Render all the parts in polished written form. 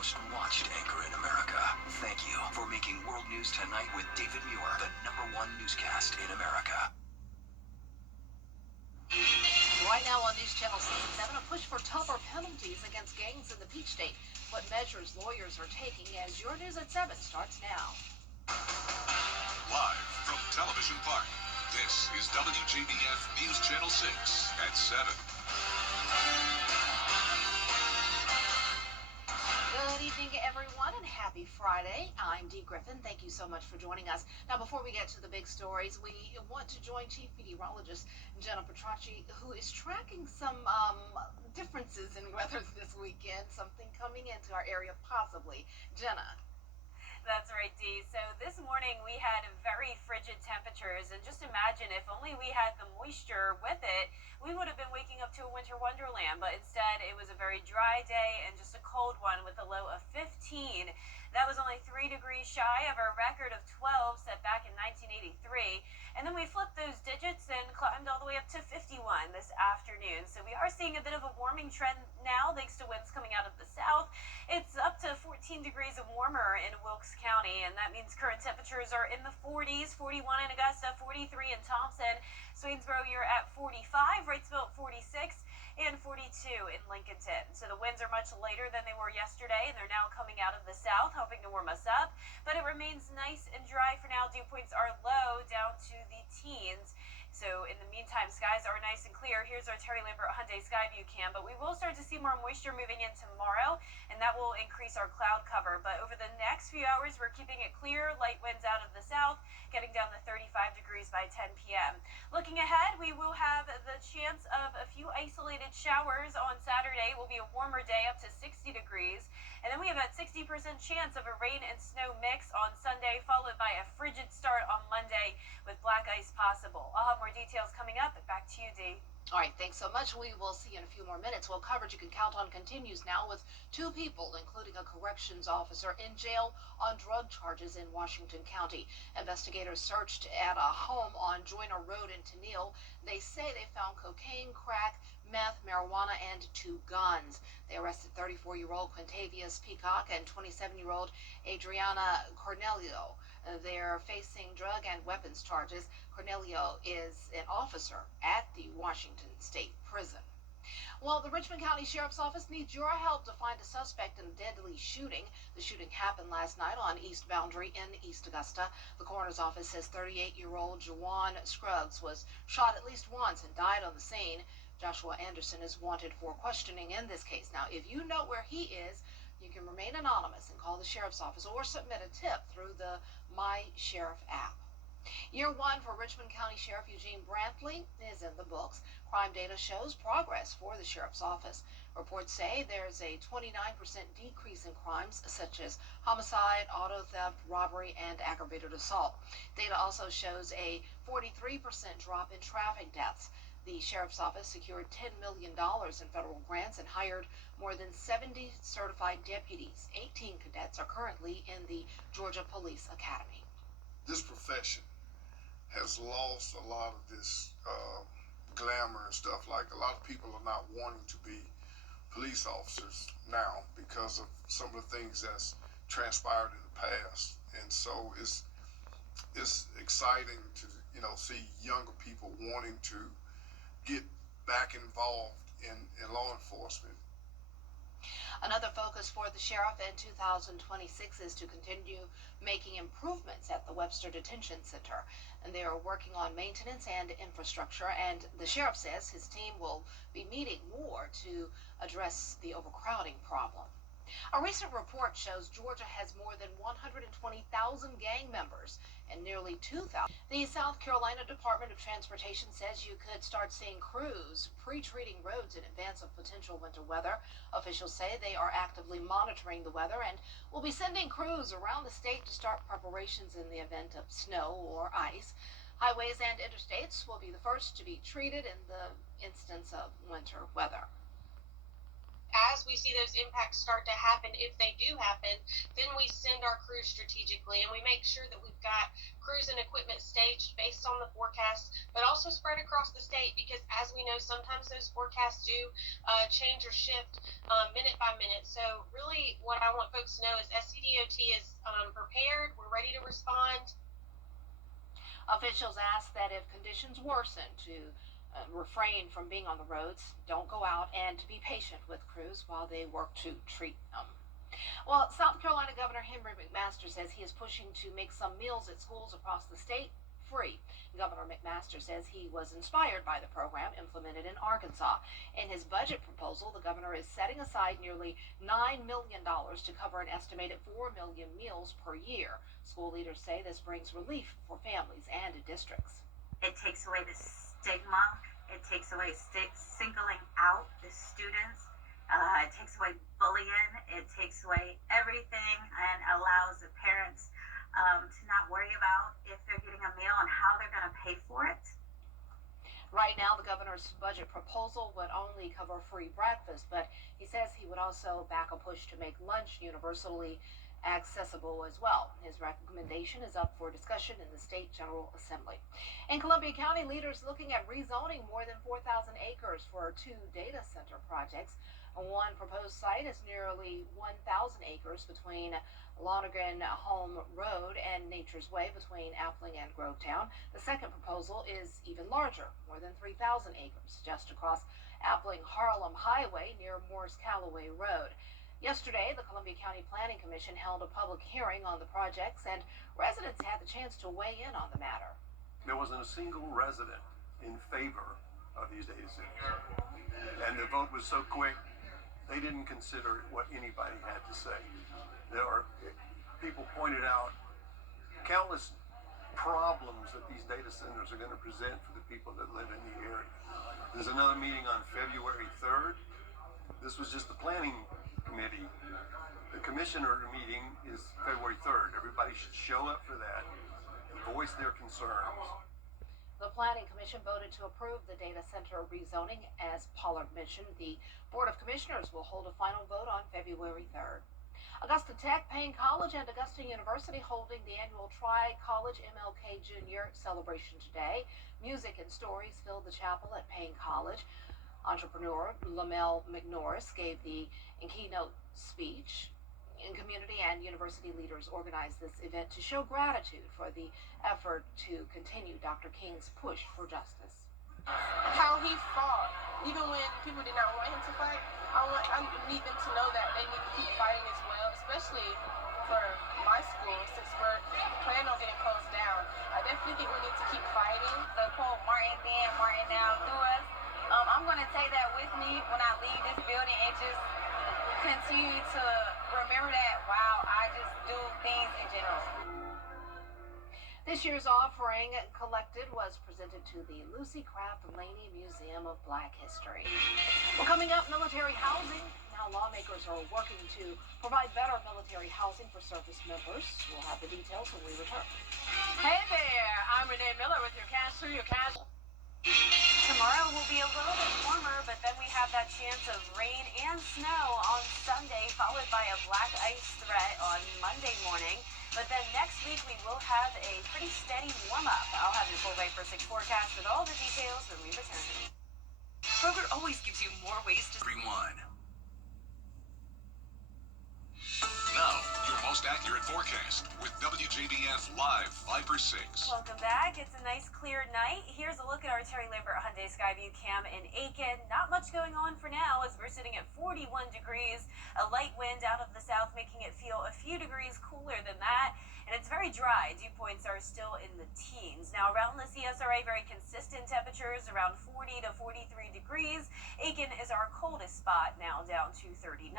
most watched anchor in America. Thank you for making World News Tonight with David Muir the #1 newscast in America. Right now on News Channel 7, a push for tougher penalties against gangs in the Peach State. What measures lawyers are taking as your News at 7 starts now. Live from Television Park, this is WJBF News Channel 6 at 7. Good evening, everyone, and happy Friday. I'm Dee Griffin. Thank you so much for joining us. Now, before we get to the big stories, we want to join Chief Meteorologist Jenna Petracci, who is tracking some differences in weather this weekend, something coming into our area possibly. Jenna. That's right, Dee. So this morning we had very frigid temperatures, and just imagine if only we had the moisture with it, we would have been waking up to a winter wonderland. But instead, it was a very dry day and just a cold one with a low of 15. That was only 3 degrees shy of our record of 12 set back in 1983. And then we flipped those digits and climbed all the way up to 51 this afternoon. So we are seeing a bit of a warming trend now thanks to winds coming out of the south. It's up to 14 degrees warmer in Wilkes County, and that means current temperatures are in the 40s, 41 in Augusta, 43 in Thompson. Swainsboro, you're at 45, Wrightsville at 46, and 42 in Lincolnton. So the winds are much lighter than they were yesterday, and they're now coming out of the south, helping to warm us up. But it remains nice and dry for now. Dew points are low, down to the teens. So in the meantime, skies are nice and clear. Here's our Terry Lambert Hyundai Skyview cam. But we will start to see more moisture moving in tomorrow, and that will increase our cloud cover. But over the next few hours, we're keeping it clear. Light winds out of the south, getting down to 35 degrees by 10 p.m. Looking ahead, we will have the chance of a few isolated showers on Saturday. It will be a warmer day, up to 60 degrees. And then we have a 60% chance of a rain and snow mix on Sunday, followed by a frigid start on Monday with black ice possible. I'll have more details coming up. Back to you, Dee. All right, thanks so much. We will see you in a few more minutes. Well, coverage you can count on continues now with 2 people, including a corrections officer, in jail on drug charges in Washington County. Investigators searched at a home on Joyner Road in Tennille. They say they found cocaine, crack, meth, marijuana, and 2 guns. They arrested 34-year-old Quintavious Peacock and 27-year-old Adriana Cornelio. They're facing drug and weapons charges. Cornelio is an officer at the Washington State Prison. Well, the Richmond County Sheriff's Office needs your help to find a suspect in a deadly shooting. The shooting happened last night on East Boundary in East Augusta. The coroner's office says 38-year-old Juwan Scruggs was shot at least once and died on the scene. Joshua Anderson is wanted for questioning in this case. Now, if you know where he is, you can remain anonymous and call the Sheriff's Office or submit a tip through the My Sheriff app. Year 1 for Richmond County Sheriff Eugene Brantley is in the books. Crime data shows progress for the Sheriff's Office. Reports say there's a 29% decrease in crimes such as homicide, auto theft, robbery, and aggravated assault. Data also shows a 43% drop in traffic deaths. The Sheriff's Office secured $10 million in federal grants and hired more than 70 certified deputies. 18 cadets are currently in the Georgia Police Academy. This profession has lost a lot of this glamour and stuff. Like, a lot of people are not wanting to be police officers now because of some of the things that's transpired in the past. And so it's exciting to see younger people wanting to get back involved in law enforcement. Another focus for the sheriff in 2026 is to continue making improvements at the Webster Detention Center. And they are working on maintenance and infrastructure, and the sheriff says his team will be meeting more to address the overcrowding problem. A recent report shows Georgia has more than 120,000 gang members and nearly 2,000. The South Carolina Department of Transportation says you could start seeing crews pre-treating roads in advance of potential winter weather. Officials say they are actively monitoring the weather and will be sending crews around the state to start preparations in the event of snow or ice. Highways and interstates will be the first to be treated in the instance of winter weather. As we we see those impacts start to happen, if they do happen, then we send our crews strategically, and we make sure that we've got crews and equipment staged based on the forecast, but also spread across the state, because as we know, sometimes those forecasts do change or shift minute by minute. So really what I want folks to know is SCDOT is prepared. We're ready to respond. Officials ask that if conditions worsen to refrain from being on the roads, don't go out, and to be patient with crews while they work to treat them. Well, South Carolina Governor Henry McMaster says he is pushing to make some meals at schools across the state free. Governor McMaster says he was inspired by the program implemented in Arkansas. In his budget proposal, the governor is setting aside nearly $9 million to cover an estimated 4 million meals per year. School leaders say this brings relief for families and districts. It takes away the stigma. It takes away singling out the students. It takes away bullying. It takes away everything and allows the parents to not worry about if they're getting a meal and how they're going to pay for it. Right now, the governor's budget proposal would only cover free breakfast, but he says he would also back a push to make lunch universally accessible as well. His recommendation is up for discussion in the State General Assembly. In Columbia County, leaders looking at rezoning more than 4,000 acres for 2 data center projects. One proposed site is nearly 1,000 acres between Lonergan Home Road and Nature's Way between Appling and Grovetown. The second proposal is even larger, more than 3,000 acres, just across Appling Harlem Highway near Morris Callaway Road. Yesterday, the Columbia County Planning Commission held a public hearing on the projects, and residents had the chance to weigh in on the matter. There wasn't a single resident in favor of these data centers, and the vote was so quick, they didn't consider what anybody had to say. People pointed out countless problems that these data centers are going to present for the people that live in the area. There's another meeting on February 3rd. This was just the planning committee. The commissioner meeting is February 3rd. Everybody should show up for that and voice their concerns. The Planning Commission voted to approve the data center rezoning. As Pollard mentioned, the Board of Commissioners will hold a final vote on February 3rd. Augusta Tech, Payne College, and Augusta University holding the annual Tri-College MLK Junior celebration today. Music and stories filled the chapel at Payne College. Entrepreneur Lamel McNorris gave the keynote speech. And community and university leaders organized this event to show gratitude for the effort to continue Dr. King's push for justice. How he fought, even when people did not want him to fight, I need them to know that they need to keep fighting as well, especially for my school, since we're planning on getting closed down. I definitely think we need to keep fighting. The quote, Martin then, Martin now, through us. I'm going to take that with me when I leave this building and just continue to remember that, wow, I just do things in general. This year's offering collected was presented to the Lucy Craft Laney Museum of Black History. Well, coming up, military housing. Now lawmakers are working to provide better military housing for service members. We'll have the details when we return. Hey there, I'm Renee Miller with your Cash Through Your Cash. Tomorrow will be a little bit warmer, but then we have that chance of rain and snow on Sunday, followed by a black ice threat on Monday morning. But then next week we will have a pretty steady warm-up. I'll have your full Wait for 6 forecast with all the details when we return. Kroger always gives you more ways to... Everyone. Now, your most accurate forecast with WJBF Live 5 for 6. Welcome back. It's a nice clear night. Here's a look at our Terry Lambert Hyundai Skyview cam in Aiken. Not much going on for now as we're sitting at 41 degrees. A light wind out of the south making it feel a few degrees cooler than that. And it's very dry. Dew points are still in the teens. Now around the CSRA, very consistent temperatures around 40 to 43 degrees. Aiken is our coldest spot, now down to 39.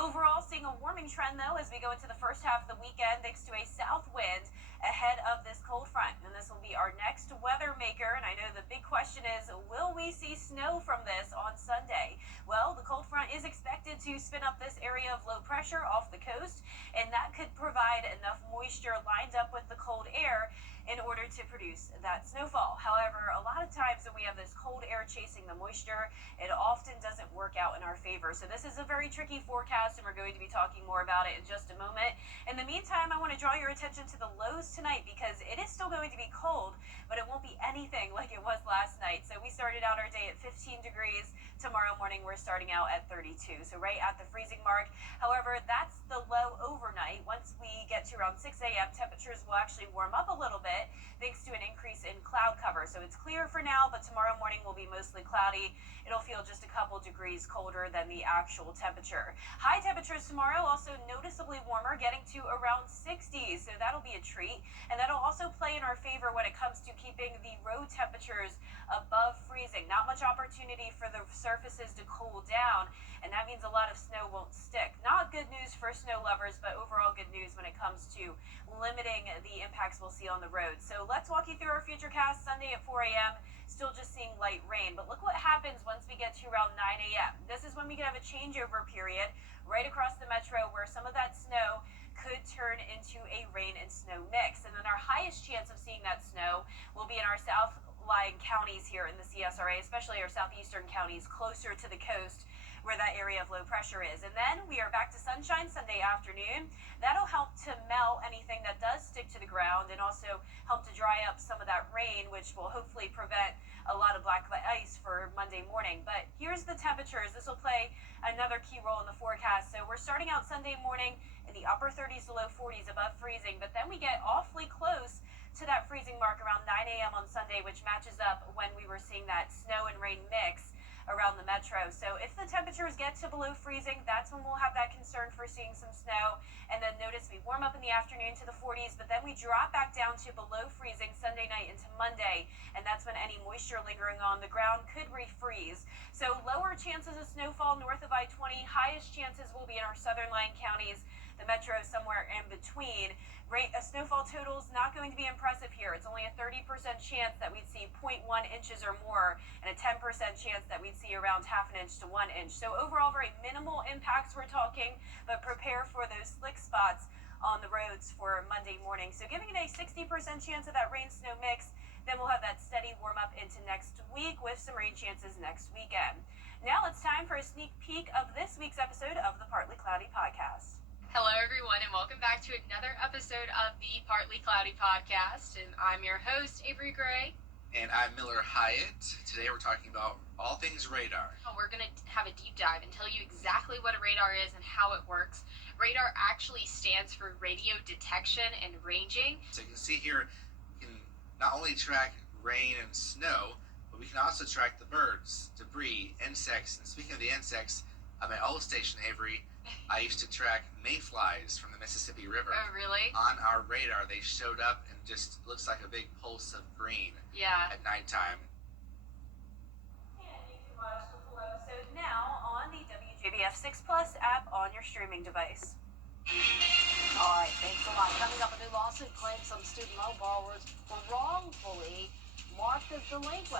Overall, seeing a warming trend though as we go into the first half of the weekend thanks to a south wind ahead of this cold front. And this will be our next weather maker. And I know the big question is, will we see snow from this on Sunday? Well, the cold front is expected to spin up this area of low pressure off the coast, and that could provide enough moisture lined up with the cold air in order to produce that snowfall. However, a lot lot of times when we have this cold air chasing the moisture, it often doesn't work out in our favor. So this is a very tricky forecast, and we're going to be talking more about it in just a moment. In the meantime, I want to draw your attention to the lows tonight because it is still going to be cold, but it won't be anything like it was last night. So we started out our day at 15 degrees. Tomorrow morning, we're starting out at 32, so right at the freezing mark. However, that's the low overnight. Once we get to around 6 a.m., temperatures will actually warm up a little bit thanks to an increase in cloud cover. So it's clear for now, but tomorrow morning will be mostly cloudy. It'll feel just a couple degrees colder than the actual temperature. High temperatures tomorrow also noticeably warmer, getting to around 60, so that'll be a treat. And that'll also play in our favor when it comes to keeping the road temperatures above freezing. Not much opportunity for the surfaces to cool down, and that means a lot of snow won't stick. Not good news for snow lovers, but overall good news when it comes to limiting the impacts we'll see on the road. So let's walk you through our futurecast Sunday at 4 a.m. Still just seeing light rain, but look what happens once we get to around 9 a.m. This is when we could have a changeover period right across the metro where some of that snow could turn into a rain and snow mix. And then our highest chance of seeing that snow will be in our south-lying counties here in the CSRA, especially our southeastern counties closer to the coast where that area of low pressure is. And then we are back to sunshine Sunday afternoon. That'll help to melt anything that does stick to the ground and also help to dry up some of that rain, which will hopefully prevent a lot of black ice for Monday morning. But here's the temperatures. This will play another key role in the forecast. So we're starting out Sunday morning in the upper 30s to low 40s above freezing, but then we get awfully close to that freezing mark around 9 a.m. on Sunday, which matches up when we were seeing that snow and rain mix around the metro. So if the temperatures get to below freezing, that's when we'll have that concern for seeing some snow. And then notice we warm up in the afternoon to the 40s, but then we drop back down to below freezing Sunday night into Monday. And that's when any moisture lingering on the ground could refreeze. So lower chances of snowfall north of I-20. Highest chances will be in our southern lying counties. The metro somewhere in between. Snowfall totals not going to be impressive here. It's only a 30% chance that we'd see 0.1 inches or more, and a 10% chance that we'd see around half an inch to 1 inch. So overall, very minimal impacts we're talking, but prepare for those slick spots on the roads for Monday morning. So giving it a 60% chance of that rain-snow mix. Then we'll have that steady warm up into next week with some rain chances next weekend. Now it's time for a sneak peek of this week's episode of the Partly Cloudy Podcast. Hello, everyone, and welcome back to another episode of the Partly Cloudy Podcast. And I'm your host, Avery Gray. And I'm Miller Hyatt. Today we're talking about all things radar. We're going to have a deep dive and tell you exactly what a radar is and how it works. Radar actually stands for radio detection and ranging. So you can see here, we can not only track rain and snow, but we can also track the birds, debris, insects. And speaking of the insects, at my old station, Avery, I used to track mayflies from the Mississippi River. Oh, really? On our radar, they showed up and just looks like a big pulse of green. Yeah. At nighttime. And you can watch the full episode now on the WJBF 6 Plus app on your streaming device. All right, thanks a lot. Coming up, a new lawsuit claims some student loan borrowers were wrongfully marked as delinquent.